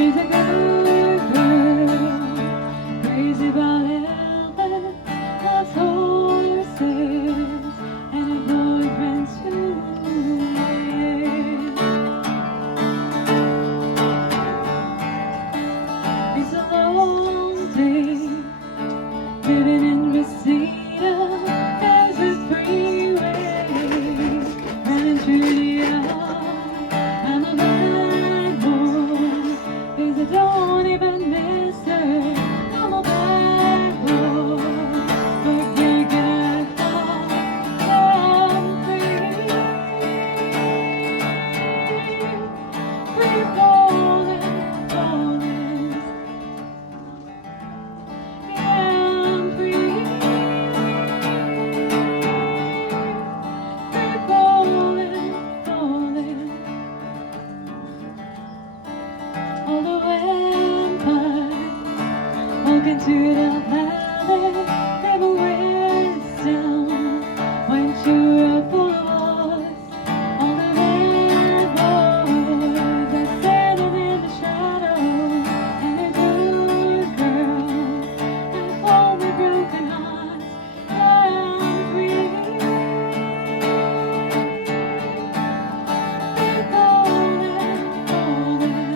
She's a good girl, crazy about Elvis, loves horses, and a boyfriend too. It's a long day living in Reseda. There's this freeway running through the yard. I'm a bad boy, 'cause I don't even miss her. I'm a bad boy, but thinking I thought I'm free, free falling, falling. Yeah, I'm free, free falling, falling. All the vampires walk into the valley, never waits down when you're full of us. All the bad boys are standing in the shadows, and a good girl and all the broken hearts. I'm free, free falling, falling.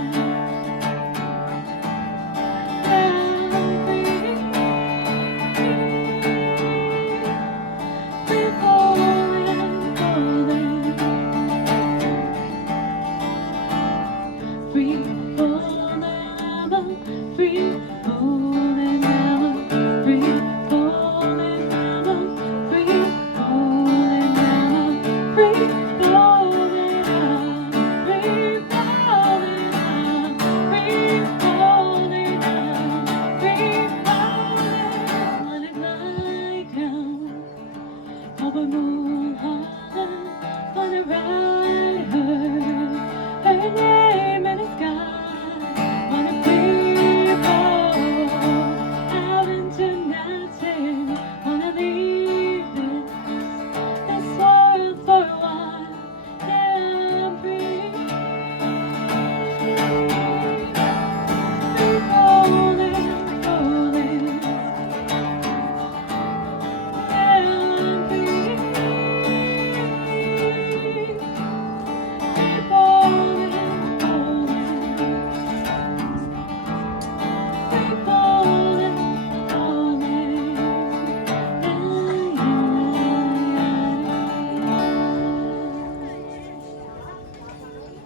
Free falling, I'm free falling.